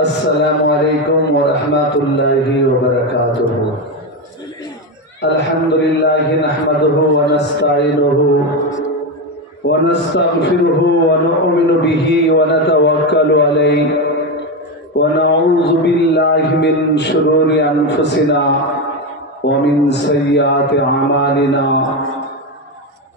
अस्सलामु अलैकुम व रहमतुल्लाहि व बरकातुहू। अल्हम्दुलिल्लाहि नहमदुहु व नस्तईनुहु व नस्तगफिरुहु व नु'मिनु बिही व नतवक्कलु अलैहि व नऊज़ु बिल्लाहि मिन शुरूरि अनफुसिना व मिन सय्यिआति अमालिना।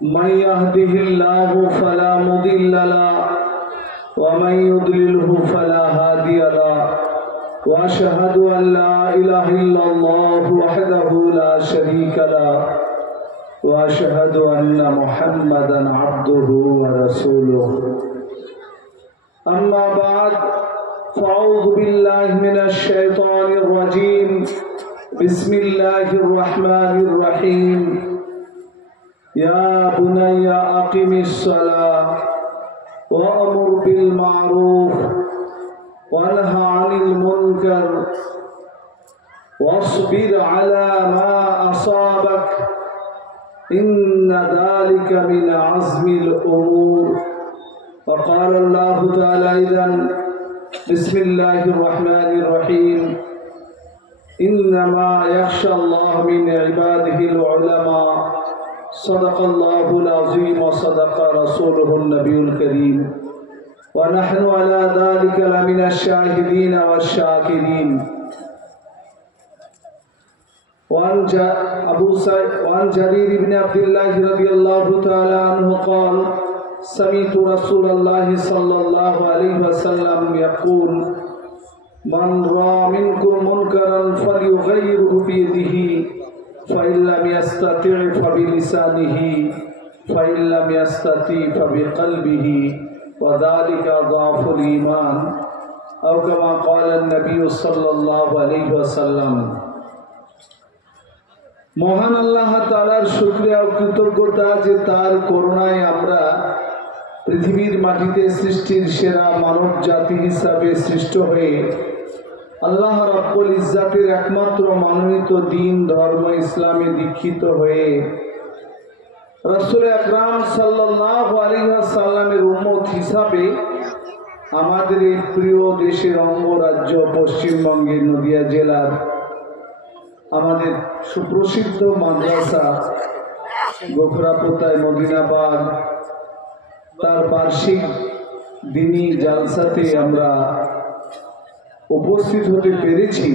मन यहदिहिल्लाहु फला मुदिल्ल लहु व मन युद्लिलहु फला हादिय लहु। व अशहदु अन ला इलाहा इल्लल्लाहु वहदहु ला शरीका लहु व अशहदु अन्ना मुहम्मदन अब्दुहु व रसूलुहु। अम्मा बाद फ़अऊज़ु बिल्लाहि मिनश शैतानिर रजीम। बिस्मिल्लाहिर रहमानिर रहीम। या बुनय्या अक़िमिस सलाह वअमुर बिल मारूफ वन्हा अनिल मुनकर वस्बिर अला मा असाबक इन्न ज़ालिका मिन अज़्मिल उमूर। वक़ाल अल्लाहु तआला इज़न बिस्मिल्लाहिर रहमानिर रहीम। इन्नमा यख़्शल्लाह मिन इबादिहिल उलमा। सदक़ल्लाहुल अज़ीम व सदक़ रसूलुहुन नबियुल करीम व नहनु अला ज़ालिका लमिनश शाहिदीन वश्शाकिरीन। वअन जरीर इब्न अब्दिल्लाह रज़ियल्लाहु तआला अन्हु क़ाल समीअतु रसूलल्लाहि सल्लल्लाहु अलैहि वसल्लम यक़ूल मन रअ मिनकुम मुनकरन फलयुग़य्यिरहु बियदिही फ़इन लम यस्तति' फ़बिलिसानिही फ़इन लम यस्तति' फ़बिक़ल्बिही व ज़ालिका ज़अफ़ुल ईमान औ कमा क़ाल नबी सल्लल्लाहु अलैहि वसल्लम। মহান আল্লাহ তাআলার শুকরিয়া ও কৃতজ্ঞতা যে তার করুণায় আমরা পৃথিবীর মাটিতে সৃষ্টির সেরা মানব জাতি হিসাবে সৃষ্ট হয়ে আল্লাহ রাব্বুল ইজ্জাতের একমাত্র মনোনীত দ্বীন ধর্ম ইসলামে দীক্ষিত হয়ে রাসূল আকরাম সাল্লাল্লাহু আলাইহি ওয়াসাল্লামের উম্মত হিসাবে আমাদের এই প্রিয় দেশের অঙ্গরাজ্য পশ্চিমবঙ্গের নদিয়া জেলার আমাদের সুপ্রসিদ্ধ মাদ্রাসা গোখরাপোতায় মদিনাবাগ তার বার্ষিক দিনী জালসাতে আমরা উপস্থিত হতে পেরেছি।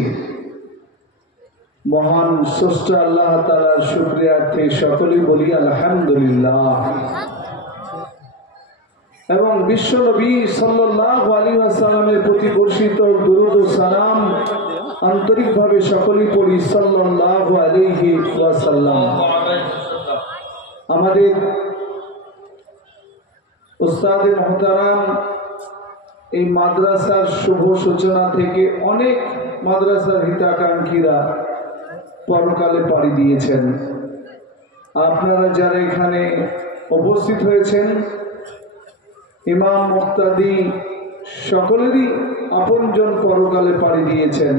মহান স্রষ্টা আল্লাহ তাআলার শুকরিয়ার্থে সকলেই বলি আলহামদুলিল্লাহ। এবং বিশ্ব নবী সাল্লাল্লাহু আলাইহি ওয়াসাল্লামের প্রতি বর্ষিত দুরূদ ও সালাম আন্তরিকভাবে সকলেই পড়ি সাল্লাল্লাহু আলাইহি ওয়াসাল্লাম। আমাদের উস্তাদে মুহতারাম এই মাদ্রাসার শুভ সূচনা থেকে অনেক মাদ্রাসার হিতাকাঙ্ক্ষীরা পরকালে পাড়ি দিয়েছেন। আপনারা যারা এখানে উপস্থিত হয়েছেন ইমাম মুক্তাদি সকলেরই আপনজন পরকালে পাড়ি দিয়েছেন।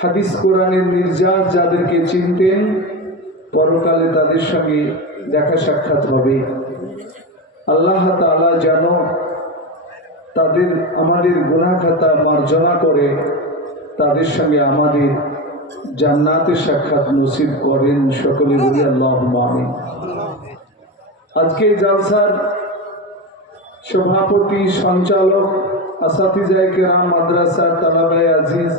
হাদিস কোরআনের নির্যাস যাদেরকে চিনতেন পরকালে তাদের সঙ্গে দেখা সাক্ষাৎ হবে। আল্লাহ তাআলা যেন তাদের আমাদের গুনাহ খাতা মার্জনা করে তাদের সঙ্গে আমাদের জান্নাতে সাক্ষাৎ নসিব করেন। সকলে বলি আল্লাহুম্মা আমিন। আজকে জালসার সভাপতি সঞ্চালক আসাতিজায়ে কেরাম মাদ্রাসার তালাবায়ে আজিজ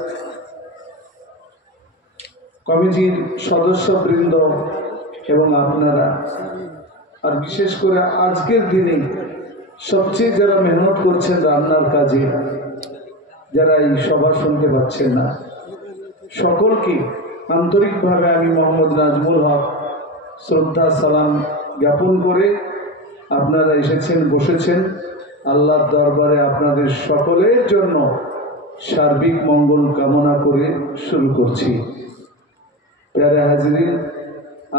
কমিটির সদস্যবৃন্দ এবং আপনারা, আর বিশেষ করে আজকের দিনে সবচেয়ে যারা মেহনত করছেন রান্নার কাজে, যারা এই সভা শুনতে পাচ্ছেন না, সকলকে আন্তরিকভাবে আমি মোহাম্মদ নাজমুল হক শ্রদ্ধা সালাম জ্ঞাপন করে আপনারা এসেছেন বসেছেন আল্লাহর দরবারে আপনাদের সকলের জন্য সার্বিক মঙ্গল কামনা করে শুরু করছি। প্যারে হাজিরিন,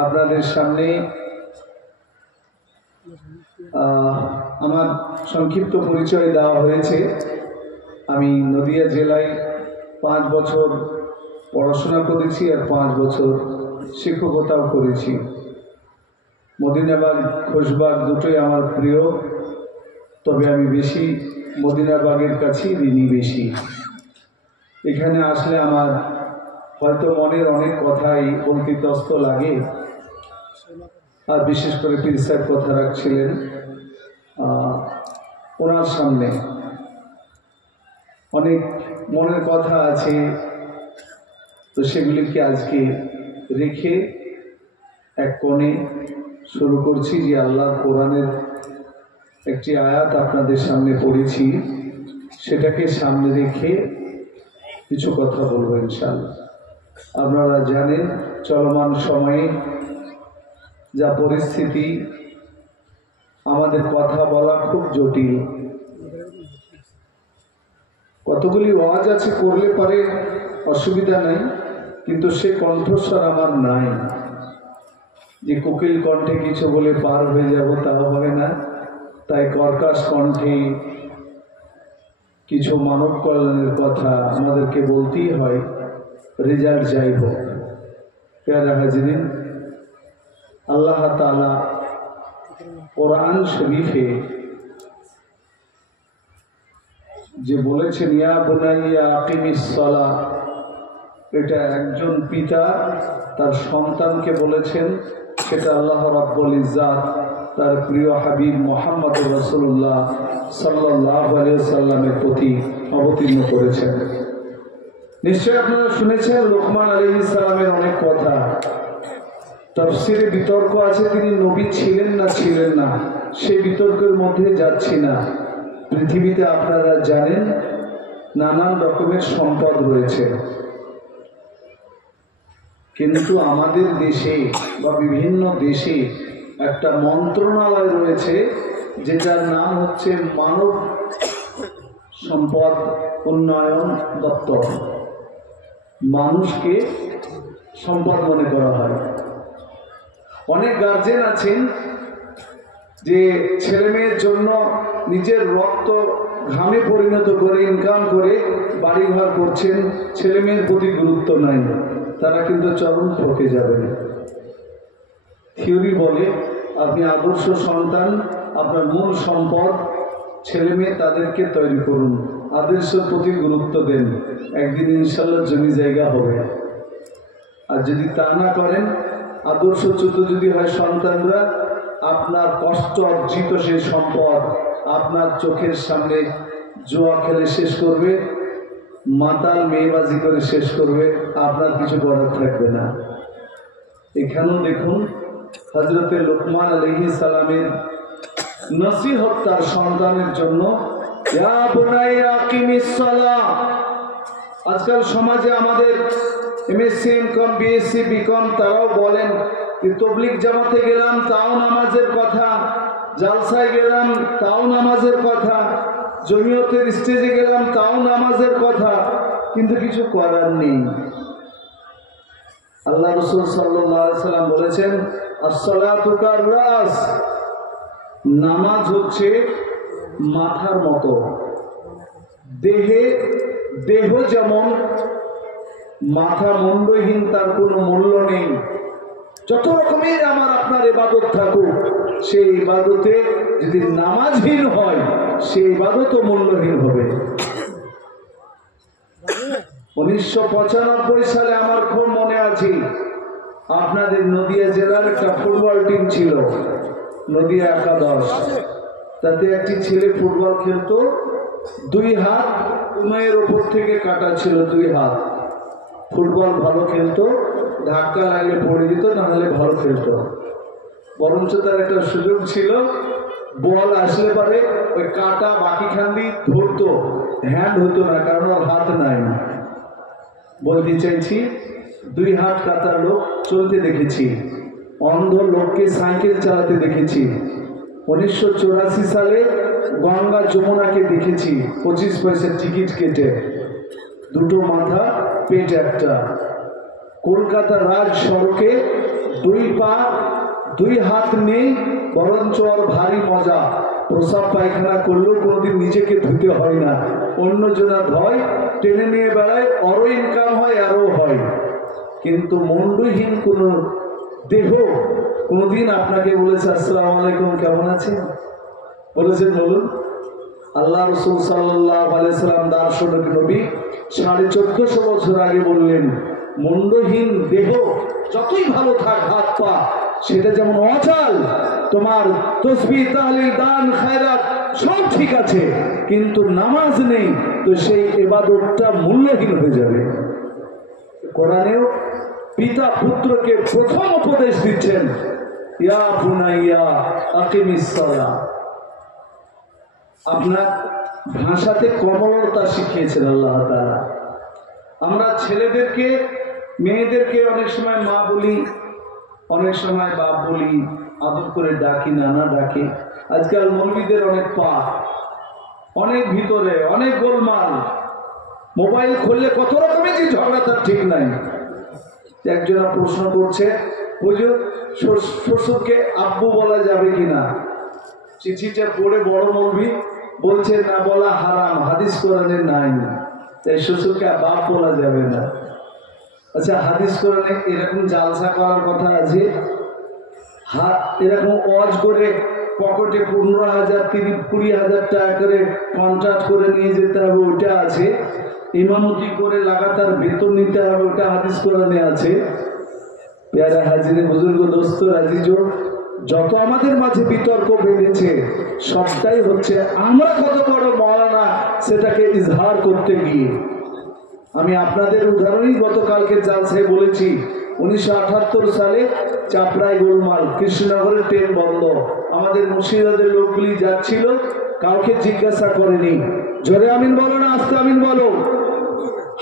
আপনাদের সামনে আমার সংক্ষিপ্ত পরিচয় দেওয়া হয়েছে। আমি নদিয়া জেলায় 5 বছর পড়াশোনা করেছি আর 5 বছর শিক্ষকতাও করেছি। মদিনাবাগ খোশবাগ দুটোই আমার প্রিয় তবে আমি বেশি মদিনাবাগের কাছেই ঋণী বেশি। এখানে আসলে আমার হয়তো মনের অনেক কথাই অন্তিতস্ত লাগে, আর বিশেষ করে পীর সাহেব কথা রাখছিলেন ওনার সামনে অনেক মনের কথা আছে, তো সেগুলিকে আজকে রেখে এক কোণে শুরু করছি যে আল্লাহর কোরআনের একটি আয়াত আপনাদের সামনে পড়েছি, সেটাকে সামনে রেখে কিছু কথা বলবো ইনশাআল্লাহ। আপনারা জানেন চলমান সময়ে যা পরিস্থিতি, আমাদের কথা বলা খুব জটিল। কতগুলি ওয়াজ আছে, করলে পারে অসুবিধা নাই, কিন্তু সে কণ্ঠস্বর আমার নাই যে কোকিল কণ্ঠে কিছু বলে পার হয়ে যাব, তাও হবে না। তাই কর্কশ কণ্ঠে কিছু মানব কল্যাণের কথা আমাদেরকে বলতেই হয়, রেজাল্ট যাই হোক। প্যারা হাজিরিন, আল্লাহ তাআলা কোরআন শরীফে যে বলেছেন ইয়া বুনাইয়া আকিমিস সালাহ, এটা একজন পিতা তার সন্তানকে বলেছেন, সেটা আল্লাহ রাব্বুল ইজ্জাত তার প্রিয় হাবিব মুহাম্মদুর রাসূলুল্লাহ সাল্লাল্লাহু আলাইহি ওয়াসাল্লামের প্রতি অবতীর্ণ করেছেন। নিশ্চয় আপনারা শুনেছেন লোকমান আলাইহিস সালামের অনেক কথা। তাফসীরে বিতর্ক আছে, তিনি নবী ছিলেন না ছিলেন না, সেই বিতর্কের মধ্যে যাচ্ছি না। পৃথিবীতে আপনারা জানেন নানান রকমের সম্পদ রয়েছে, কিন্তু আমাদের দেশে বা বিভিন্ন দেশে একটা মন্ত্রণালয় রয়েছে যেটার নাম হচ্ছে মানব সম্পদ উন্নয়ন দপ্তর। মানুষকে সম্পদ মনে করা হয়। অনেক গার্জেন আছেন যে ছেলে মেয়ের জন্য নিজের রক্ত ঘামে পরিণত করে ইনকাম করে বাড়িঘর করছেন, ছেলে মেয়ের প্রতি গুরুত্ব নাই, তারা কিন্তু চরম ঠকে যাবেন। থিওরি বলে আপনি আদর্শ সন্তান, আপনার মূল সম্পদ ছেলে মেয়ে, তাদেরকে তৈরি করুন, আদর্শের প্রতি গুরুত্ব দেন, একদিন ইনশাল্লাহ জমি জায়গা হবে। আর যদি তা না করেন, আদর্শচ্যুত যদি হয় সন্তানরা, আপনার কষ্ট অর্জিত সেই সম্পদ আপনার চোখের সামনে জুয়া খেলে শেষ করবে, মাতাল মেয়েবাজি করে শেষ করবে, আপনার কিছু করার থাকবে না। এখানেও দেখুন হযরতে লোকমান আলাইহিস সালামের নসিহত তার সন্তানের জন্য, ইয়া বুনাইয়া আকিমিস সালাহ। আজকাল সমাজে আমাদের এমএসসি এমকম বিএসসি বিকম তারাও বলেন যে তবলিগ জামাতে গেলাম তাও নামাজের কথা, জালসায় গেলাম তাও নামাজের কথা, জমিয়তের স্টেজে গেলাম তাও নামাজের কথা, কিন্তু কিছু করার নেই। আল্লাহ রাসূল সাল্লাল্লাহু আলাইহি সাল্লাম বলেছেন as-salatu kar-ras, নামাজ হচ্ছে মাথার মতো। দেহ যেমন মাথা মুন্ডহীন, তার কোনো মূল্য নেই। যত রকমের আমার আপনার ইবাদত থাকুক, সেই ইবাদতে যদি নামাজহীন হয়, সেই ইবাদতও মূল্যহীন হবে। 1995 সালে আমার খুব মনে আছে, আপনাদের নদিয়া জেলার একটা ফুটবল টিম ছিল, নদিয়া একাদশ। তাতে একটি ছেলে ফুটবল খেলতো, 2 হাত উমের ওপর থেকে কাটা ছিল, 2 হাত। ফুটবল ভালো খেলতো, ধাক্কা লাগলে পড়ে যেত, না হলে ভালো খেলতো। বরঞ্চ তার একটা সুযোগ ছিল, বল আসলে পারে ওই কাটা বাকি খান্দি ধরতো, হ্যান্ড হতো না, কারণ আর হাত নাই। বলতে চাইছি 2 হাত কাটা লোক চলতে দেখেছি, অন্ধ লোককে সাইকেল চালাতে দেখেছি। 1984 সালে গঙ্গা যমুনাকে দেখেছি 25 পয়সার টিকিট কেটে, 2 মাথা পেট একটা। কলকাতা রাজ সড়কে 2 পা 2 হাত নেই, বরঞ্চ আর ভারী মজা। প্রসাব পায়খানা করলেও কোনোদিন নিজেকে ধুতে হয় না, অন্য জনা ধয়, টেনে নিয়ে বেড়ায়, অরও ইনকাম হয়, আরও হয়। কিন্তু মুন্ডহীন কোনো দেহ কোনোদিন আপনাকে বলেছে আসসালামু আলাইকুম কেমন আছেন? বলেছেন? বলুন। আল্লাহ রাসূল সাল্লাল্লাহু আলাইহি সাল্লাম দার্শনিক নবী 1450 বছর আগে বললেন, মুন্ডহীন দেহ যতই ভালো থাক, হাত পা সেটা যেমন অচল, তোমার তাসবিহ তাহলিল দান খায়রাত সব ঠিক আছে, কিন্তু নামাজ নেই তো সেই ইবাদতটা মূল্যহীন হয়ে যাবে। কোরআনেও পিতা পুত্রকে প্রথম উপদেশ দিচ্ছেন, ইয়া বুনাইয়া আকিমিস সালাহ। আপনার ভাষাতে কোমলতা শিখিয়েছেন আল্লাহ তাআলা। আমরা ছেলেদেরকে মেয়েদেরকে অনেক সময় মা বলি, অনেক সময় বাপ বলি, আদর করে ডাকি, নানা ডাকি। আজকাল মৌলবীদের অনেক পাপ, অনেক ভিতরে অনেক গোলমাল। মোবাইল খুললে কত রকমের যে ঝগড়া তার ঠিক নাই। একজনা প্রশ্ন করছে, হুজুর শ্বশুরকে আব্বু বলা যাবে কিনা? চিঠিটা পড়ে বড় মৌলবী বলছে না বলা হারাম, হাদিস কোরআনে নাই, তাই শ্বশুরকে বাপ বলা যাবে না। আচ্ছা, হাদিস কোরআনে এরকম জালসা করার কথা আছে? এরকম ওয়াজ করে পকেটে 15,000 20,000 টাকা করে কন্ট্রাক্ট করে নিয়ে যেতে হবে, ওটা আছে? ইমামতি করে লাগাতার বেতন নিতে হবে, ওটা হাদিস কোরআনে আছে? প্যারা হাজিরে বুজুর্গ দোস্ত আজিজো, যত আমাদের মাঝে বিতর্ক বেড়েছে সবটাই হচ্ছে আমরা কত বড় মাওলানা সেটাকে ইজহার করতে গিয়ে। আমি আপনাদের উদাহরণই গতকালকে জালসায় বলেছি, 1978 সালে চাপড়ায় গোলমাল, কৃষ্ণনগরের ট্রেন বন্ধ, আমাদের মুর্শিদাবাদের লোকগুলি যাচ্ছিল, কাউকে জিজ্ঞাসা করেনি। জোরে আমিন বলো না আস্তে আমিন বলো।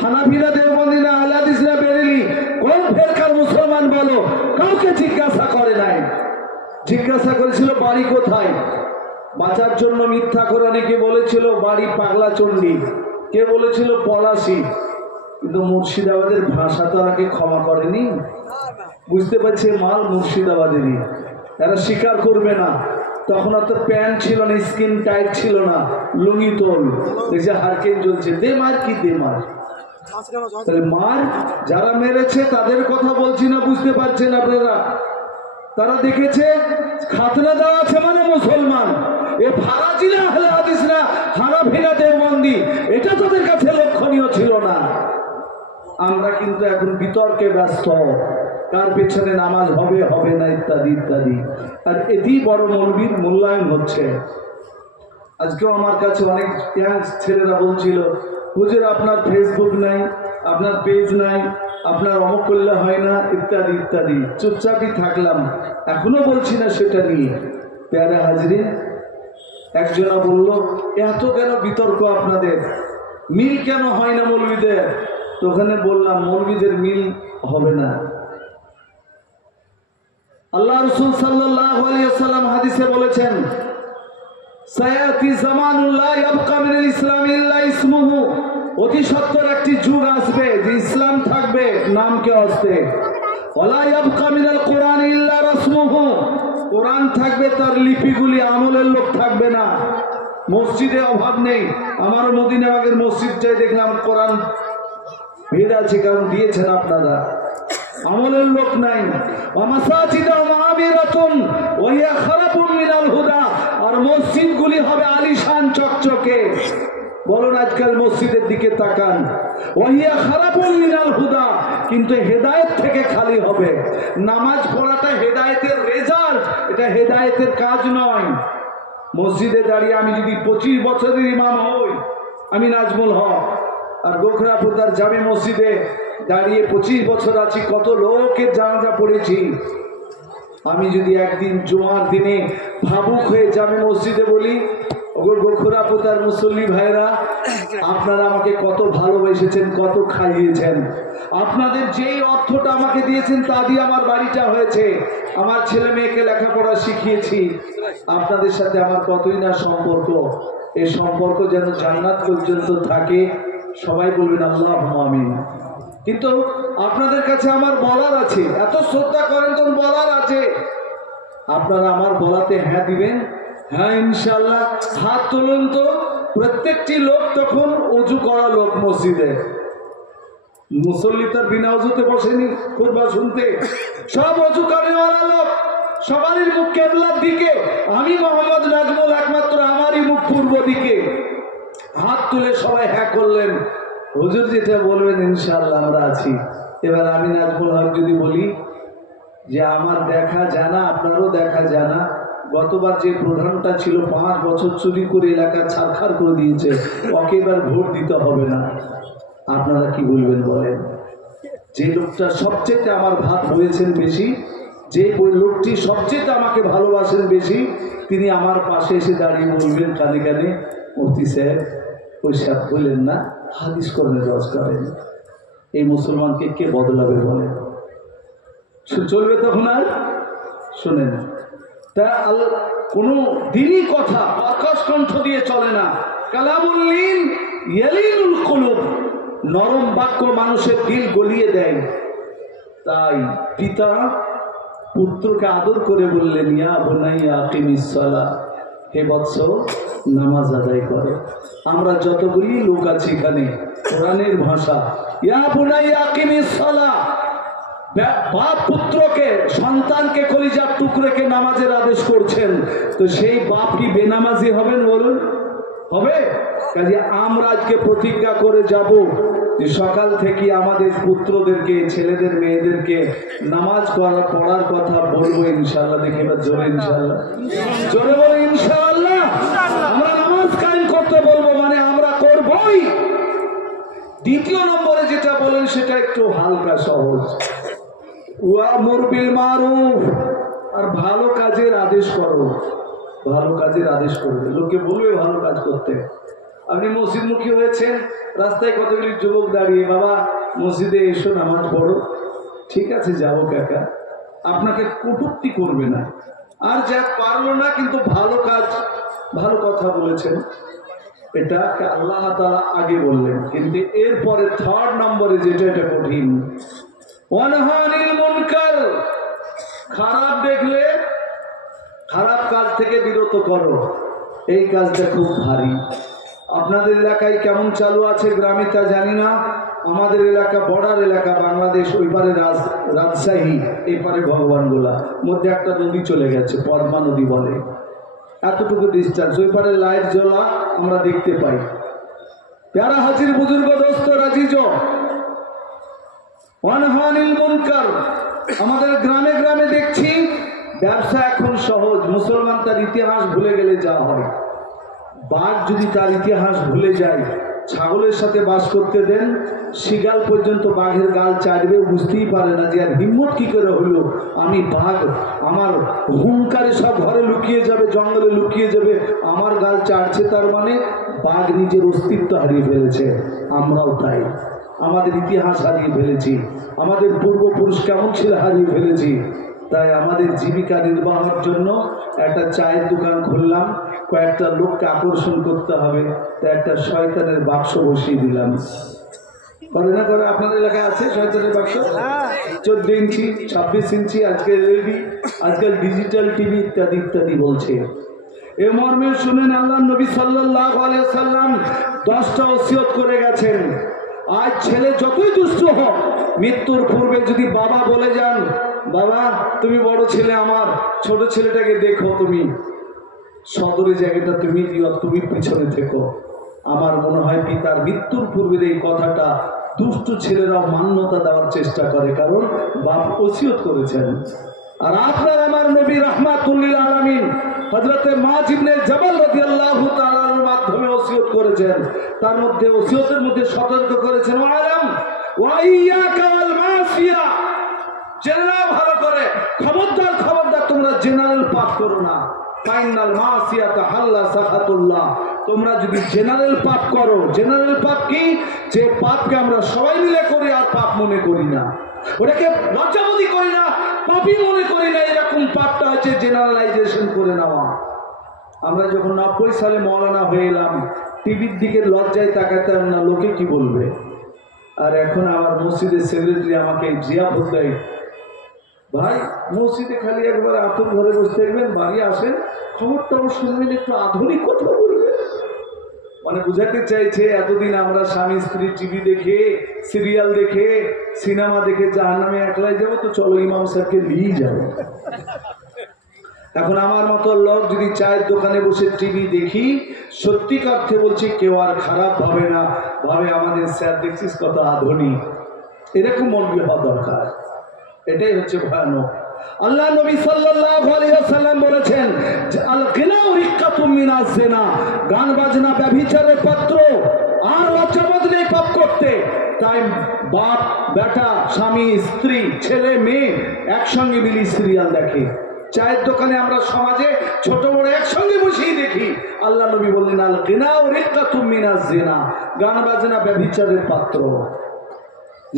হানাফিরা, দেওবন্দিরা, আহলে হাদিসরা, বেরেলি, কোন ফেরকার মুসলমান বলো, কাউকে জিজ্ঞাসা করে নাই। জিজ্ঞাসা করেছিল বাড়ি কোথায়, বাঁচার জন্য মিথ্যা করে অনেকে বলেছিল বাড়ি পাগলা চণ্ডী, কে বলেছিল পলাশি, কিন্তু মুর্শিদাবাদের ভাষা তো তাকে ক্ষমা করেনি। বুঝতে পারছে মাল মুর্শিদাবাদেরই, এরা স্বীকার করবে না। তখন অত প্যান্ট ছিল না, স্কিন টাইট ছিল না, লুঙ্গি তোল, দেখছে হারকেন জ্বলছে, দে মার কি দে মার। তাহলে মার যারা মেরেছে তাদের কথা বলছি না, বুঝতে পারছেন আপনারা? তারা দেখেছে খাতনা দেওয়া আছে মানে মুসলমান, এ ফারাজিরা, আহলে হাদিসরা, হানাফিরা, দেওবন্দি, এটা তাদের কাছে লক্ষণীয় ছিল না। আমরা কিন্তু এখন বিতর্কে ব্যস্ত, কার পেছনে নামাজ হবে হবে না ইত্যাদি ইত্যাদি, আর এতেই বড় মৌলবীর মূল্যায়ন হচ্ছে। আজকেও আমার কাছে অনেক ছেলেরা বলছিল, হুজুর আপনার ফেসবুক নাই, আপনার পেজ নাই, আপনার অমুক করলে হয় না ইত্যাদি ইত্যাদি। চুপচাপই থাকলাম, এখনো বলছি না সেটা নিয়ে। প্যারা হাজরিন, একজনা বলল, এত কেন বিতর্ক আপনাদের, মিল কেন হয় না মৌলবীদের? তো ওখানে বললাম মৌলবীদের মিল হবে না। আল্লাহ রাসূল সাল্লাল্লাহু আলাইহি ওয়াসাল্লাম হাদিসে বলেছেন, সায়াতি জামানুন লা ইয়াবকা মিনাল ইসলাম ইল্লা ইসমুহু, অতি সত্বর একটি যুগ আসবে যে ইসলাম থাকবে নামকে হস্তে, ওয়ালা ইয়াবকা মিনাল কোরআন ইল্লা রাসমুহু, কোরআন থাকবে তার লিপিগুলি, আমলের লোক থাকবে না। মসজিদে অভাব নেই, আমার মদিনাবাগের মসজিদটাই দেখলাম কোরআন ভিড় আছে, কারণ দিয়েছেন আপনারা, আমলের লোক নাই। আর মসজিদগুলি হবে আলিশান চকচকে। বলুন আজকাল মসজিদের দিকে তাকান, ওয়াহিয়া খারাপুল মিনাল হুদা, কিন্তু হেদায়েত থেকে খালি হবে। নামাজ পড়াটা হেদায়েতের রেজাল্ট, এটা হেদায়েতের কাজ নয়। মসজিদে দাঁড়িয়ে আমি যদি 25 বছরের ইমাম হই, আমি নাজমুল হক, আর গোখরাপুতার জামে মসজিদে দাঁড়িয়ে 25 বছর আছি, কত লোকের জানাজা পড়েছি। আমি যদি একদিন জুমার দিনে ভাবুক হয়ে জামে মসজিদে বলি, ওগো গোখরাপুতার মুসল্লি ভাইরা, আপনারা আমাকে কত ভালোবেসেছেন, কত খাইয়েছেন, আপনাদের যেই অর্থটা আমাকে দিয়েছেন তা দিয়ে আমার বাড়িটা হয়েছে, আমার ছেলে মেয়েকে লেখাপড়া শিখিয়েছি, আপনাদের সাথে আমার কতই না সম্পর্ক, এই সম্পর্ক যেন জান্নাত পর্যন্ত থাকে। সবাই বলবেন আল্লাহুম্মা আমিন। কিন্তু আপনাদের কাছে আমার বলার আছে, এত শ্রদ্ধা করেন তখন বলার আছে, আপনারা আমার বলাতে হ্যাঁ দিবেন? হ্যাঁ ইনশাআল্লাহ। হাত তুলুন তো। প্রত্যেকটি লোক তখন ওযু করা লোক, মসজিদে মুসল্লি তার বিনা ওযুতে বসেনি খুতবা শুনতে, সব ওযু করেওয়ালা লোক, সবারই মুখ কিবলার দিকে। আমি মোহাম্মদ নাজমুল একমাত্র আমারই মুখ পূর্ব দিকে হাত তুলে সবাই হ্যাঁ করলেন। হুজুর যেটা বলবেন ইনশাআল্লাহ আমরা আছি। এবার আমি নাজমুল হক যদি বলি যে আমার দেখা জানা আপনারও দেখা জানা, গতবার যে প্রধানটা ছিল 5 বছর চুরি করে এলাকা ছারখার করে দিয়েছে, ওকে এবার ভোট দিতে হবে না, আপনারা কি বলবেন বলেন? যে লোকটা সবচেয়ে আমার ভাত বয়েছেন বেশি, যে ওই লোকটি সবচেয়ে আমাকে ভালোবাসেন বেশি, তিনি আমার পাশে এসে দাঁড়িয়ে বলবেন কানে কানে, মুফতি সাহেব ওই সাহেব বললেন না হাদিস করণে রজ করেন, এই মুসলমানকে কে বদলাবে বলেন? চলবে তখন আর? শোনেন, তা কোনো দিনই কথা আকাশ কণ্ঠ দিয়ে চলে না। কালামুল্লিন ইয়ালিনুল কুলুব, নরম বাক্য মানুষের দিল গলিয়ে দেয়। তাই পিতা পুত্রকে আদর করে বললেন, ইয়া বুনাইয়া আকিমিস সালাহ, হে বৎস নামাজ আদায় করো। আমরা যতগুলি লোক আছি এখানে, কোরআনের ভাষা ইয়া বুনাইয়া আকিমিস সালাহ, বাপ পুত্রকে সন্তানকে কলিজার টুকরেকে নামাজের আদেশ করছেন, তো সেই বাপ কি বেনামাজি হবেন বলুন? হবে? কাজে আমরা আজকে প্রতিজ্ঞা করে যাব যে সকাল থেকে আমাদের পুত্রদেরকে, ছেলেদের, মেয়েদেরকে নামাজ পড়ার কথা বলবো ইনশাআল্লাহ। দেখি এবার জোরে ইনশাআল্লাহ, জোরে বলে ইনশাআল্লাহ। আমরা নামাজ কায়েম করতে বলবো, মানে আমরা করবই। দ্বিতীয় নম্বরে যেটা বলেন সেটা একটু হালকা সহজ, ওয়ামুর বিল মারুফ, আর ভালো কাজের আদেশ করো। ভালো কাজের আদেশ করবে, লোকে বলবে ভালো কাজ করতে। আপনি মসজিদমুখী হয়েছেন, রাস্তায় কতগুলি যুবক দাঁড়িয়ে, বাবা মসজিদে এসো নামাজ পড়ো, ঠিক আছে যাবো কাকা, আপনাকে কটূক্তি করবে না। আর যা পারলো না কিন্তু ভালো কাজ, ভালো কথা বলেছেন, এটা আল্লাহ তাআলা আগে বললেন। কিন্তু এরপরে 3rd নম্বরে যেটা, এটা কঠিন, ওয়ানহানিল মুনকার, খারাপ দেখলে খারাপ কাজ থেকে বিরত করো। এই কাজটা খুব ভারী। আপনাদের এলাকায় কেমন চালু আছে গ্রামে তা জানি না, আমাদের এলাকা বর্ডার এলাকা, বাংলাদেশ, ওই পারে রাজশাহী, এই পারে ভগবানগোলা, মধ্যে একটা নদী চলে গেছে, পদ্মা নদী বলে, এতটুকু ডিস্টেন্স, ওই পারে লাইট জ্বলা আমরা দেখতে পাই। প্যারা হাজির বুজুর্গ দোস্ত রাজিজ, ওয়ানহানিল মুনকার, আমাদের গ্রামে গ্রামে দেখছি ব্যবসা এখন সহজ। মুসলমান তার ইতিহাস ভুলে গেলে যা হয়, বাঘ যদি তার ইতিহাস ভুলে যায়, ছাগলের সাথে বাস করতে দেন, শিগাল পর্যন্ত বাঘের গাল চাটবে, বুঝতেই পারে না যে আর হিম্মত কি করে হলো, আমি বাঘ, আমার হুঙ্কারে সব ঘরে লুকিয়ে যাবে, জঙ্গলে লুকিয়ে যাবে, আমার গাল চাটছে, তার মানে বাঘ নিজের অস্তিত্ব হারিয়ে ফেলেছে। আমরাও তাই, আমাদের ইতিহাস হারিয়ে ফেলেছি, আমাদের পূর্বপুরুষ কেমন ছিল হারিয়ে ফেলেছি। তাই আমাদের জীবিকা নির্বাহের জন্য একটা চায়ের দোকান খুললাম, কয়েকটা লোককে আকর্ষণ করতে হবে, তাই একটা শয়তানের বাক্স বসিয়ে দিলাম। করে না করে? আপনাদের এলাকায় আছে শয়তানের বাক্স? 14 ইঞ্চি, 26 ইঞ্চি, আজকে এলইডি, আজকাল ডিজিটাল টিভি ইত্যাদি ইত্যাদি বলছে। এ মর্মে শুনেন, আল্লাহ নবী সাল্লাল্লাহু আলাইহি ওয়াসাল্লাম 10টা ওসিয়ত করে গেছেন। আজ ছেলে যতই দুষ্ট হোক, মৃত্যুর পূর্বে যদি বাবা বলে যান, বাবা তুমি বড় ছেলে, আমার ছোট ছেলেটাকে দেখো, তুমি সদরে জায়গাটা তুমি দিও, তুমি পিছনে থেকো, আমার মনে হয় পিতার মৃত্যুর পূর্বের এই কথাটা দুষ্ট ছেলেরাও মান্যতা দেওয়ার চেষ্টা করে, কারণ বাপ ওসিয়ত করেছেন। আর আপনার আমার নবী রাহমাতুল লিল আলামিন হযরতে মুআয ইবনে জাবাল রাদিয়াল্লাহু তাআলার মাধ্যমে ওসিয়ত করেছেন। তার মধ্যে ওসিয়তের মধ্যে সতর্ক করেছেন, ওয়ালাম ওয়া ইয়াকা ওয়াল মাসিয়া, জেনে নাও ভালো করে, খবরদার খবরদার তোমরা জেনারেল পাপ করো না। ফাইনাল মাসিয়াতা হাল্লা সাখাতুল্লাহ, তোমরা যদি জেনারেল পাপ করো, জেনারেল পাপ কি? যে পাপকে আমরা সবাই মিলে করি আর পাপ মনে করি না, ওটাকে লজ্জাবোধই করি না, পাপই মনে করি না, এরকম পাপটা হচ্ছে জেনারেলাইজেশন করে নেওয়া। আমরা যখন 90 সালে মওলানা হয়ে এলাম, টিভির দিকে লজ্জায় তাকাতাম না, লোকে কি বলবে। আর এখন আমার মসজিদের সেক্রেটারি আমাকে জিয়াফত দেয়, ভাই মসজিদে খালি একবার আতর ঘরে বসে থাকবেন, বাড়ি আসেন, খবরটাও শুনবেন, একটু আধুনিক কথা বলবেন। মানে বুঝাতে চাইছে এতদিন আমরা স্বামী স্ত্রী টিভি দেখে, সিরিয়াল দেখে, সিনেমা দেখে জাহান্নামে একলাই যাবো, তো চলো ইমাম সাহেবকে নিয়ে যাবো। এখন আমার মতো লোক যদি চায়ের দোকানে বসে টিভি দেখি, সত্যিকার অর্থে বলছি কেউ আর খারাপ ভাবে না, ভাবে আমাদের স্যার দেখছিস কত আধুনিক। এরকম মৌলবি হওয়া দরকার। এটাই হচ্ছে ভয়ানক। আল্লাহ নবী সাল্লাল্লাহু আলাইহি ওয়াসাল্লাম বলেছেন যে আল গিনাউ রিক্কাতুম মিনাজ জিনা, গান বাজনা ব্যভিচারের পাত্র। আর লজ্জাবোধ নেই পাপ করতে। তাই বাপ বেটা, স্বামী স্ত্রী, ছেলে মেয়ে একসঙ্গে মিলি সিরিয়াল দেখে। চায়ের দোকানে আমরা সমাজে ছোট বড় একসঙ্গে বসেই দেখি। আল্লাহ নবী বললেন আল গিনাউ রিক্কাতুম মিনাজ জিনা, গান বাজনা ব্যভিচারের পাত্র।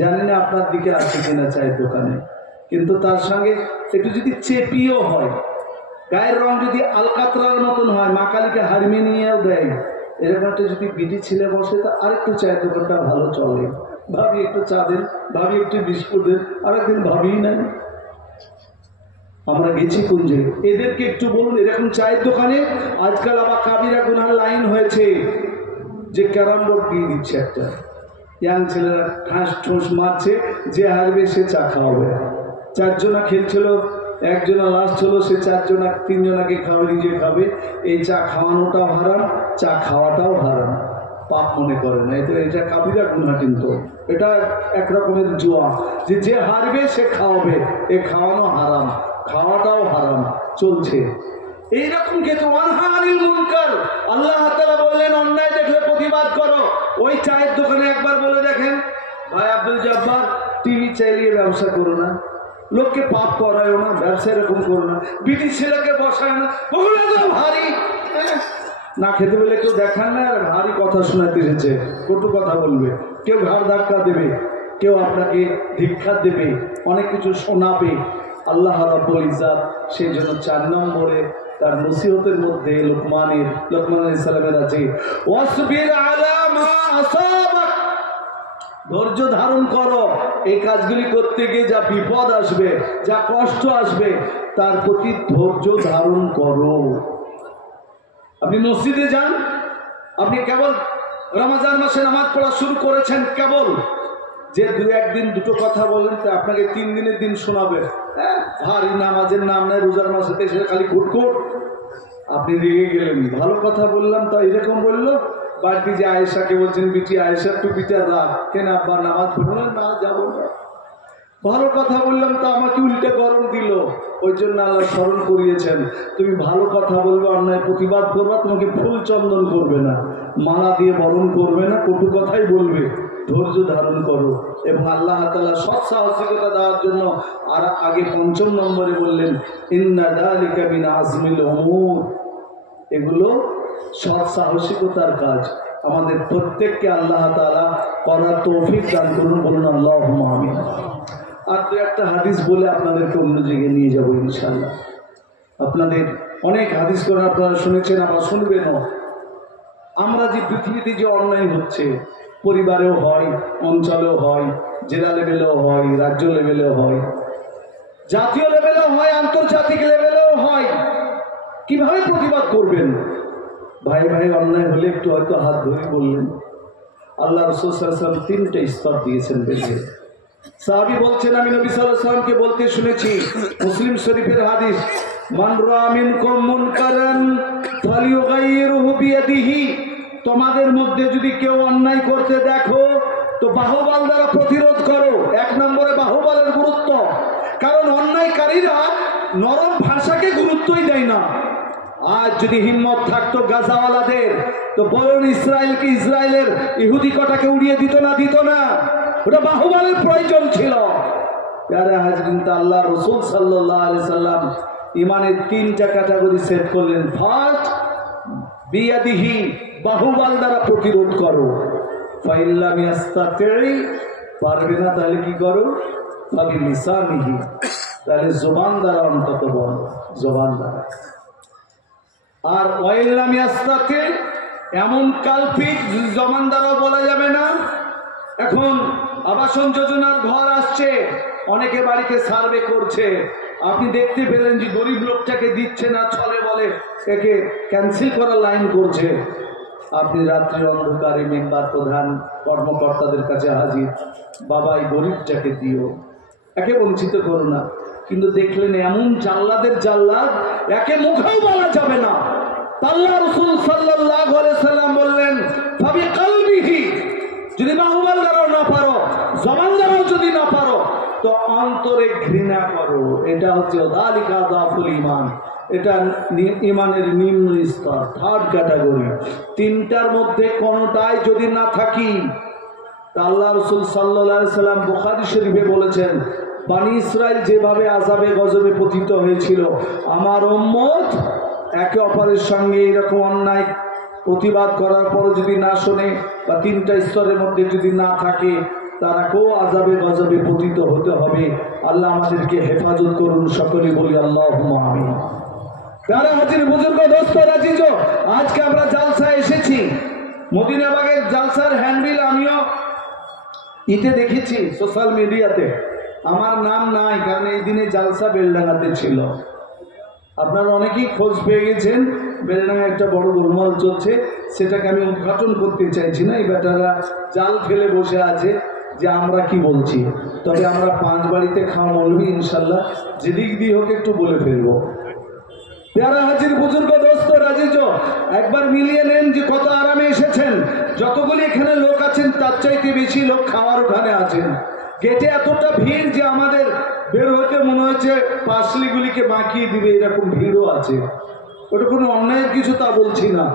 জানি না আপনার দিকে আছে কিনা চায়ের দোকানে, কিন্তু তার সঙ্গে একটু যদি চেপিও হয়, গায়ের রং যদি আলকাতরার মতন হয়, মা কালীকে হারিমে নিয়েও দেয়, এরকম একটা যদি বিটি ছেলে বসে, তা আরেকটু চায়ের দোকানটা ভালো চলে। ভাবি একটু চা দেন, ভাবি একটু বিস্কুট দেন, আরেকদিন ভাবিই নাই। আমরা গেছি কুঞ্জে, এদেরকে একটু বলুন এরকম চায়ের দোকানে। আজকাল আবার কাবিরা গুনার লাইন হয়েছে যে ক্যারাম বোর্ড দিয়ে দিচ্ছে একটা, ইয়াং ছেলেরা ঠাস ঠোস মারছে, যে হারবে সে চা খাওয়াবে। চারজনা খেলছিল, একজনা লাস্ট হলো, সে চারজনা তিনজনাকে খাওয়াবে, নিজে খাবে। এই চা খাওয়ানোটাও হারাম, চা খাওয়াটাও হারাম, পাপ মনে করে না। এটা কাবিরা গুনাহ, কিন্তু এটা এক রকমের জুয়া, যে হারবে সে খাওয়াবে, এ খাওয়ানো হারাম, খাওয়াটাও হারাম চলছে। এইরকম কিন্তু ওয়ানহানিল মুনকার, আল্লাহ তাআলা বললেন অন্যায় দেখলে প্রতিবাদ করো। ওই চায়ের দোকানে একবার বলে দেখেন, ভাই আব্দুল জব্বার, টিভি চালিয়ে ব্যবসা করো না, লোককে পাপ করায়ও না, ব্যবসা এরকম করো না, বিটি ছেলেকে বসায় না, ভারী না খেতে বলে কেউ দেখান না, আর ভারী কথা শোনাতে এসেছে, কটু কথা বলবে, কেউ ঘাড় ধাক্কা দেবে, কেউ আপনাকে ধিক্ষা দেবে, অনেক কিছু শোনাবে। আল্লাহ রাব্বুল ইজ্জাত সেই জন্য 4 নম্বরে তার নসিহতের মধ্যে লোকমান আলাইহিস সালামের আছে ওয়াসবির আলা মা আসাবাক, ধৈর্য ধারণ করো। এই কাজগুলি করতে গিয়ে যা বিপদ আসবে, যা কষ্ট আসবে, তার প্রতি ধৈর্য ধারণ করো। আপনি মসজিদে যান, আপনি কেবল রমজান মাসে নামাজ পড়া শুরু করেছেন, কেবল যে 2-1 দিন দুটো কথা বলেন, তা আপনাকে 3 দিনের দিন শোনাবে। হ্যাঁ, ভারী নামাজের নাম নেই, রোজার মাসে এসে খালি কুটকুট, আপনি রেগে গেলেন। ভালো কথা বললাম তো এরকম বললো, বাড়িতে যে আয়েশাকে বলছেন, বিটি আয়েশার টুপিটা রাখ, কেন আব্বা নামাজ পড়লেন না, যাবো না। ভালো কথা বললাম তো আমাকে উল্টে গরম দিল। ওই জন্য আল্লাহ স্মরণ করিয়েছেন, তুমি ভালো কথা বলবে, অন্যায় প্রতিবাদ করবে, তোমাকে ফুল চন্দন করবে না, মালা দিয়ে বরণ করবে না, কটু কথাই বলবে। ধৈর্য ধারণ করো। এবং আল্লাহ তাআলা সৎ সাহসিকতা দেওয়ার জন্য আর আগে 5 নম্বরে বললেন ইন্না যালিকা মিন আজমিল উমুর, এগুলো সৎ সাহসিকতার কাজ। আমাদের প্রত্যেককে আল্লাহ তাআলা করার তৌফিক দান করুন, বলুন আল্লাহুম্মা আমিন। আর 2-1টা হাদিস বলে আপনাদেরকে অন্য জায়গায় নিয়ে যাবো ইনশাআল্লাহ। আপনাদের অনেক হাদিস করে আপনারা শুনেছেন, আবার শুনবেনও। আমরা যে পৃথিবীতে যে অন্যায় হচ্ছে, পরিবারেও হয়, অঞ্চলেও হয়, জেলা লেভেলেও হয়, রাজ্য লেভেলেও হয়, জাতীয় লেভেলেও হয়, আন্তর্জাতিক লেভেলেও হয়। কিভাবে প্রতিবাদ করবেন? ভাই ভাই অন্যায় হলে একটু হয়তো হাত ধরে বললেন। আল্লাহ রাসূল সাল্লাল্লাহু আলাইহি ওয়াসাল্লাম 3টে স্তর দিয়েছেন বেঁধে। সাহাবী বলছেন, আমি নবী সাল্লাল্লাহু আলাইহি ওয়াসাল্লামকে বলতে শুনেছি, মুসলিম শরীফের হাদিস, মান রাআ মিনকুম মুনকারান ফালিয়ুগাইয়িরহু বিয়াদিহি, তোমাদের মধ্যে যদি কেউ অন্যায় করতে দেখো তো বাহুবল দ্বারা প্রতিরোধ করো। 1 নম্বরে বাহুবলের গুরুত্ব, কারণ অন্যায়কারীরা নরম ভাষাকে গুরুত্বই দেয় না। আজ যদি হিম্মত থাকতো গাজাওয়ালাদের, তো বলুন ইসরায়েলকে, ইসরায়েলের ইহুদি কটাকে উড়িয়ে দিত না, ওটা বাহুবলের প্রয়োজন ছিল। প্যারা হাজরিন, আল্লাহ রাসূল সাল্লাল্লাহু আলাইহি সাল্লাম ইমানের 3টা ক্যাটাগরি সেট করলেন। ফার্স্ট, বিয়াদিহি, বাহুবল দ্বারা প্রতিরোধ করো। ফাইল্লাম ইয়াস্তাতি, পারবে না তাহলে কি করো? ফাবিলিসানিহি, তাহলে জবান দ্বারা অন্তত বলো, জবান দ্বারা। আর ওয়াইল্লাম ইয়াস্তাতি, এমন কালপিক জবান দ্বারাও বলা যাবে না। এখন আবাসন যোজনার ঘর আসছে, অনেকে বাড়িতে সার্ভে করছে, আপনি দেখতে পেলেন যে গরিব লোকটাকে দিচ্ছে না, ছলে বলে একে ক্যান্সেল করার লাইন করছে। আপনি রাত্রি অন্ধকারে মেম্বার প্রধান কর্মকর্তাদের কাছে হাজির, বাবা এই গরিবটাকে দিও, একে বঞ্চিত করো না। কিন্তু দেখলেন এমন জাল্লাদের জাল্লাদ একে মুখেও বলা যাবে না। আল্লাহ রাসূল সাল্লাল্লাহু আলাইহি সাল্লাম বললেন ফাবি কলবিহি, যদি বাহুবল দ্বারাও না পারো, জবান দ্বারাও যদি না পারো, তো অন্তরে ঘৃণা করো। এটা হচ্ছে যালিকা যাফুল ঈমান, এটা ঈমানের নিম্ন স্তর, থার্ড ক্যাটাগরি। তিনটার মধ্যে কোনটাই যদি না থাকি, তা আল্লাহ রাসূল সাল্লাল্লাহু আলাইহি সাল্লাম বুখারী শরীফে বলেছেন, বনি ইসরাইল যেভাবে আযাবে গজবে পতিত হয়েছিল, আমার উম্মত একে অপরের সঙ্গে এরকম অন্যায় প্রতিবাদ করার পর যদি না শোনে বা তিনটা স্তরের মধ্যে যদি না থাকে, তারাকেও আযাবে গজবে পতিত হতে হবে। আল্লাহ আমাদেরকে হেফাজত করুন, সকলে বলি আল্লাহুম্মা আমিন। প্যারা হাজির বুজুর্গ দোস্ত রাজিজ, আজকে আমরা জালসায় এসেছি। মদিনাবাগের জালসার হ্যান্ডবিল আমিও ইতে দেখেছি সোশ্যাল মিডিয়াতে। আমার নাম নাই, কারণ এই দিনে জালসা বেলডাঙ্গাতে ছিল। আপনারা অনেকেই খোঁজ পেয়ে গেছেন, বেলডাঙ্গা একটা বড় গোলমাল চলছে, সেটাকে আমি উদ্ঘাটন করতে চাইছি না। এই বেটারা জাল ফেলে বসে আছে যে আমরা কি বলছি। তবে আমরা 5 বাড়িতে খাওয়া মৌলবি ইনশাল্লাহ যেদিক দিয়ে হোক একটু বলে ফেলবো। প্যারা হাজির বুজুর্গ দোস্ত রাজিজ, একবার মিলিয়ে নেন যে কত আরামে এসেছেন। যতগুলি এখানে লোক আছেন তার চাইতে বেশি লোক খাওয়ার ওখানে আছেন। গেটে এতটা ভিড় যে আমাদের বের হতে মনে হচ্ছে পাঁচলিগুলিকে বাঁকিয়ে দিবে, এরকম ভিড়ও আছে। ওটা কোনো অন্যায়ের কিছু তা বলছি না,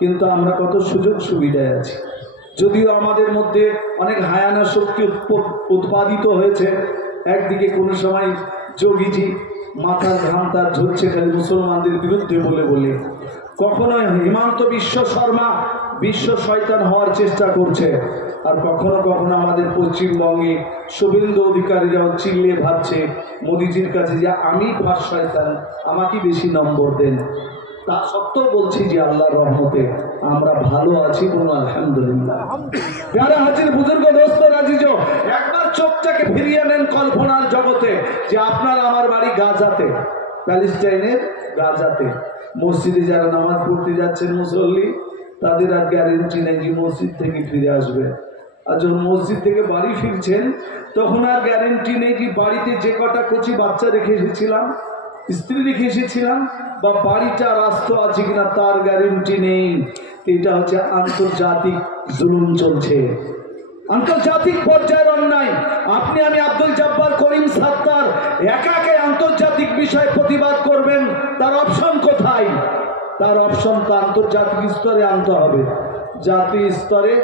কিন্তু আমরা কত সুযোগ সুবিধায় আছি। যদিও আমাদের মধ্যে অনেক হায়ানা শক্তি উৎপাদিত হয়েছে। একদিকে কোনো সময় যোগীজি মাথার ঘাম তার ঝরছে খালি মুসলমানদের বিরুদ্ধে বলে বলে, কখনো হিমান্ত বিশ্ব শর্মা বিশ্ব শয়তান হওয়ার চেষ্টা করছে, আর কখনো কখনো আমাদের পশ্চিমবঙ্গে শুভেন্দু অধিকারীরাও চিল্লিয়ে ভাবছে মোদিজির কাছে যে আমি ফার্স্ট শয়তান, আমাকে বেশি নম্বর দেন। তা সত্ত্বেও বলছি যে আল্লাহর রহমতে আমরা ভালো আছি, বলুন আলহামদুলিল্লাহ। প্যারা হাজির বুজুর্গ দোস্ত রাজিজ, একবার চোখটাকে ফিরিয়ে নেন কল্পনার জগতে যে আপনার আমার বাড়ি গাজাতে, প্যালেস্টাইনের গাজাতে। মসজিদে যারা নামাজ পড়তে যাচ্ছেন মুসল্লি, তাদের আর গ্যারেন্টি নেই যে মসজিদ থেকে ফিরে আসবে। আর যখন মসজিদ থেকে বাড়ি ফিরছেন, তখন আর গ্যারেন্টি নেই যে বাড়িতে যে কটা কচি বাচ্চা রেখে এসেছিলাম, স্ত্রী রেখে এসেছিলাম, বা বাড়িটা রাস্ত আছে কিনা তার গ্যারেন্টি নেই। এটা হচ্ছে আন্তর্জাতিক জুলুম চলছে, আন্তর্জাতিক পর্যায়ের অন্যায়। আপনি আমি আব্দুল জব্বার করিম সাত্তার একাকে আন্তর্জাতিক বিষয়ে প্রতিবাদ করবেন, তার অপশন কোথায়? তার অপশন তো আন্তর্জাতিক স্তরে আনতে হবে। জাতীয় স্তরে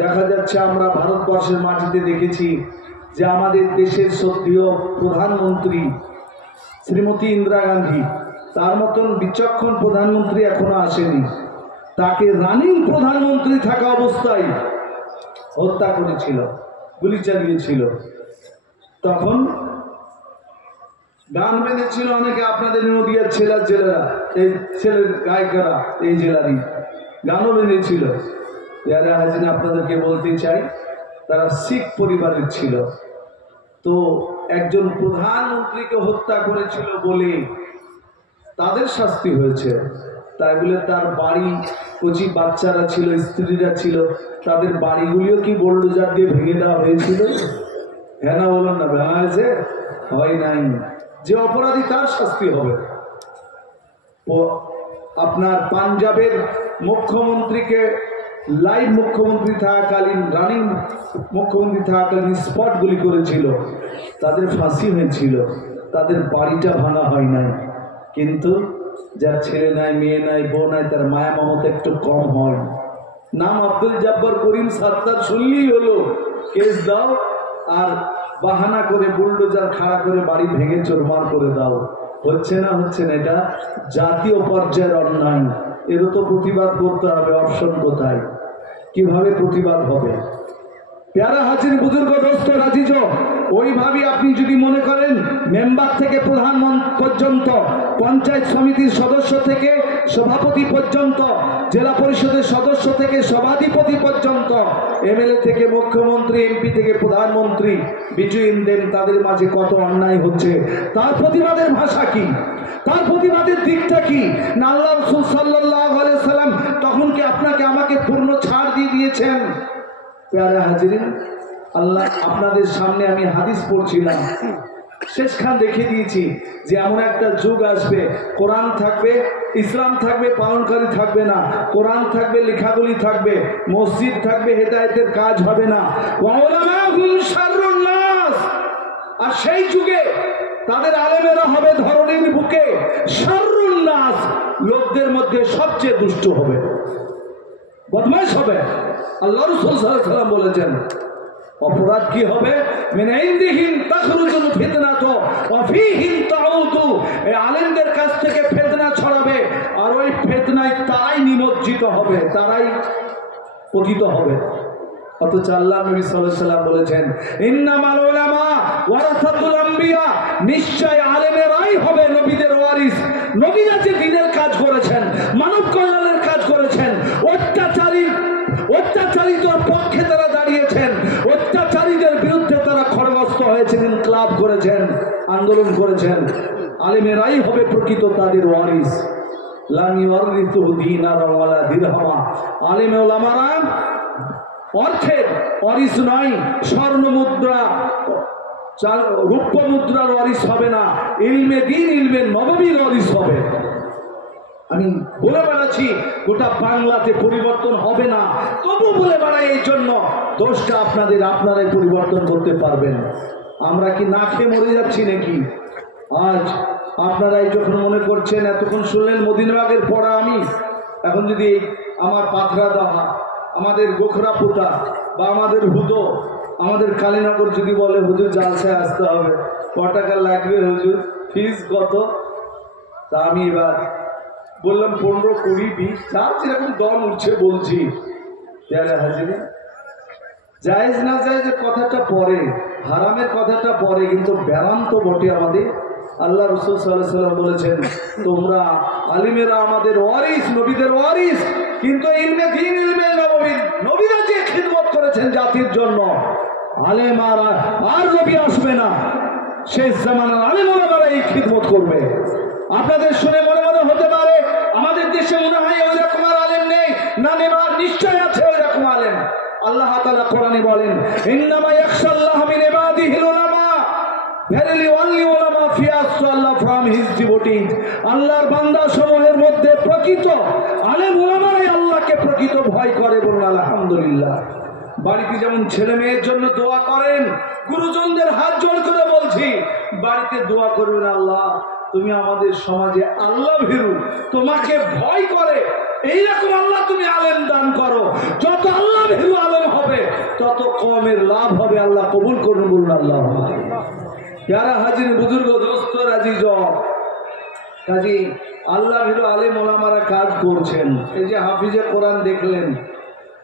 দেখা যাচ্ছে, আমরা ভারতবর্ষের মাটিতে দেখেছি যে আমাদের দেশের সক্রিয় প্রধানমন্ত্রী শ্রীমতী ইন্দিরা গান্ধী, তার মতন বিচক্ষণ প্রধানমন্ত্রী এখনো আসেনি। তাকে রানিং প্রধানমন্ত্রী থাকা অবস্থায় হত্যা করেছিল, গুলি চালিয়েছিল। তখন গান বেঁধেছিল অনেকে, আপনাদের নদিয়ার ছেলেরা, এই ছেলের গায়িকারা এই জেলারই গানও বেঁধেছিল। যারা হাজির আপনাদেরকে বলতে চাই, তারা শিখ পরিবারের ছিল। তো একজন প্রধানমন্ত্রীকে হত্যা করেছিল বলে তাদের শাস্তি হয়েছে। তাই বলে তার বাড়ি কচি বাচ্চারা ছিল, স্ত্রীরা ছিল, তাদের বাড়িগুলিও কি বুলডোজার দিয়ে ভেঙে দেওয়া হয়েছিল? হ্যাঁ না বলুন না, ভাঙা হয়েছে? হয় নাই। যে অপরাধী তার শাস্তি হবে। ও আপনার পাঞ্জাবের মুখ্যমন্ত্রীকে লাইভ মুখ্যমন্ত্রী থাকাকালীন, রানিং মুখ্যমন্ত্রী থাকাকালীন স্পট গুলি করেছিল, তাদের ফাঁসি হয়েছিল, তাদের বাড়িটা ভাঙা হয় নাই। কিন্তু যার ছেলে নাই, মেয়ে নাই, বউ নাই, তার মায়া মমতা একটু কম হয়। নাম আব্দুল জব্বার করিম সাত্তার শুনলেই হলো কেস দাও, আর বাহানা করে বুলডোজার খাড়া করে বাড়ি ভেঙে চোরমার করে দাও। হচ্ছে না, হচ্ছে না। এটা জাতীয় পর্যায়ের অন্যায়, এরও তো প্রতিবাদ করতে হবে। অপশন কোথায়, কিভাবে প্রতিবাদ হবে? প্যারা হাজির বুজুর্গ দোস্ত রাজিজ, ওইভাবে আপনি যদি মনে করেন মেম্বার থেকে প্রধানমন্ত্রী পর্যন্ত, পঞ্চায়েত সমিতির সদস্য থেকে সভাপতি পর্যন্ত, জেলা পরিষদের সদস্য থেকে সভাধিপতি পর্যন্ত, এমএলএ থেকে মুখ্যমন্ত্রী, এমপি থেকে প্রধানমন্ত্রী, বিজয়ীন দেন, তাদের মাঝে কত অন্যায় হচ্ছে, তার প্রতিবাদের ভাষা কি? তার প্রতিবাদের দিকটা কি? না আল্লাহ রাসূল সাল্লাল্লাহু আলাইহি সাল্লাম তখন কি আপনাকে আমাকে পূর্ণ ছাড় দিয়ে দিয়েছেন? প্যারা হাজিরিন, আল্লাহ আপনাদের সামনে আমি হাদিস পড়ছিলাম, শেষখান রেখে দিয়েছি যে এমন একটা যুগ আসবে, কোরআন থাকবে, ইসলাম থাকবে, পালনকারী থাকবে না, কোরআন থাকবে, লেখাগুলি থাকবে, মসজিদ থাকবে, হেদায়েতের কাজ হবে না। আর সেই যুগে তাদের আলেমেরা হবে ধরনীর বুকে শাররুন নাস, লোকদের মধ্যে সবচেয়ে দুষ্ট হবে, বদমাশ হবে। আল্লাহ রাসূল সাল্লাল্লাহু আলাইহি ওয়াসাল্লাম বলেছেন অপরাধ কি হবে, মিন ইনদিহিম তাখরুজুল ফিতনাতু ওয়া ফীহিম তাউদু, এই আলেমদের কাছ থেকে ফিতনা ছড়াবে আর ওই ফিতনায় তারাই নিমজ্জিত হবে, তারাই পতিত হবে। অথচ আল্লাহ নবী সাল্লাল্লাহু আলাইহি ওয়াসাল্লাম বলেছেন ইন্নামাল উলামা ওয়ারাসাতুল আম্বিয়া, নিশ্চয় আলেমেরাই হবে নবীদের ওয়ারিস। নবীরা যে দ্বীনের কাজ করেছেন, মানব কল্যাণের কাজ করেছেন, অত্যাচারিতার পক্ষে তারা দাঁড়িয়েছেন, অত্যাচারীদের বিরুদ্ধে তারা খড়গস্ত হয়েছেন, ইনকলাব করেছেন, আন্দোলন করেছেন, আলেমেরাই হবে প্রকৃত তাদের ওয়ারিস। লাম ইউরিসু দিনারা ওয়ালা দিরহামা, আলেমে ওলামারা অর্থের ওয়ারিস নয়, স্বর্ণ মুদ্রা রূপ্য মুদ্রার ওয়ারিস হবে না, ইলমে দ্বীন ইলমে নববীর ওয়ারিস হবে। আমি বলে বেড়াচ্ছি গোটা বাংলাতে পরিবর্তন হবে না, তবু বলে বেড়াই এই জন্য দোষটা আপনাদের, আপনারাই পরিবর্তন করতে পারবেন। আমরা কি না খেয়ে মরে যাচ্ছি নাকি? আজ আপনারাই যখন মনে করছেন, এতক্ষণ শুনলেন মদিনাবাগের পড়া, আমি এখন যদি আমার পাথরা দাহা, আমাদের গোখরা পোতা বা আমাদের হুদো, আমাদের কালীনগর যদি বলে হুজুর জালসায় আসতে হবে, ক টাকা লাগবে হুজুর, ফিস কত, তা আমি এবার বললাম 15, 20, 20, যার যেরকম দম উঠছে বলছি। হাজির জায়েজ না জায়েজের কথাটা পরে, হারামের কথাটা পরে, কিন্তু ব্যারাম তো বটে আমাদের। আল্লাহ রাসূল সাল্লাল্লাহু আলাইহি ওয়াসাল্লাম বলেছেন তোমরা আলিমেরা আমাদের ওয়ারিস, নবীদের ওয়ারিস, কিন্তু ইলমে দ্বীন ইলমে নববী, নবীরা যে খিদমত করেছেন জাতির জন্য, আলেম আর নবী আসবে না, শেষ জামানার আলেম ওলামারা এই খিদমত করবে। আপনাদের শুনে মনে মনে হতে পারে আমাদের দেশে মনে হয় ওই রকম আলেম নেই, না নেবার নিশ্চয় আছে ওই রকম আলেম। আল্লাহ তাআলা কোরআনে বলেন ইন্নামা ইয়াখশাল্লাহু মিন ইবাদিহিল উলামা, verily only ulama fears Allah from his devotees, আল্লাহর বান্দা সমূহের মধ্যে প্রকৃত আলেম উলামারাই আল্লাহকে প্রকৃত ভয় করে। বলুন আলহামদুলিল্লাহ। বাড়িতে যেমন ছেলে মেয়ের জন্য দোয়া করেন, গুরুজনদের হাত জোড় করে বলছি বাড়িতে দোয়া করবেন, আল্লাহ তুমি আমাদের সমাজে আল্লাহ ভীরু, তোমাকে ভয় করে এইরকম আল্লাহ তুমি আলেম দান করো। যত আল্লাহ ভীরু আলেম হবে তত কমের লাভ হবে। আল্লাহ কবুল করুন, বলুন আল্লাহ। প্যারা হাজির বুজুর্গ দোস্ত রাজিজ, কাজী আল্লাহ ভীরু আলেম ওলামারা কাজ করছেন। এই যে হাফিজে কোরআন দেখলেন,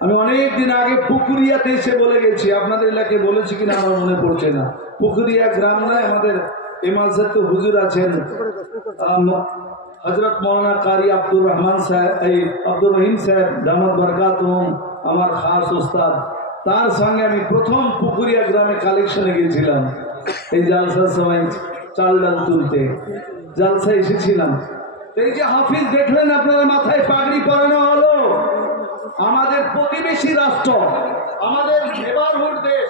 আমি অনেক দিন আগে পুকুরিয়াতে এসে বলে গেছি, আপনাদের এলাকায় বলেছি কিনা আমার মনে পড়ছে না। পুকুরিয়া গ্রাম নয়, আমাদের ইমামসাহেব হুজুর আছেন হযরত মাওলানা কারি আব্দুর রহমান সাহেব, এই আব্দুর রহিম সাহেব দামাত বরকাতুহুম, আমার খাস ওস্তাদ, তার সঙ্গে আমি প্রথম পুকুরিয়া গ্রামে কালেকশনে গিয়েছিলাম। এই জালসার সময় চাল ডাল তুলতে জালসা এসেছিলাম। এই যে হাফিজ দেখলেন, আপনাদের মাথায় পাগড়ি পরানো হলো, আমাদের প্রতিবেশী রাষ্ট্র, আমাদের নেবারহুড দেশ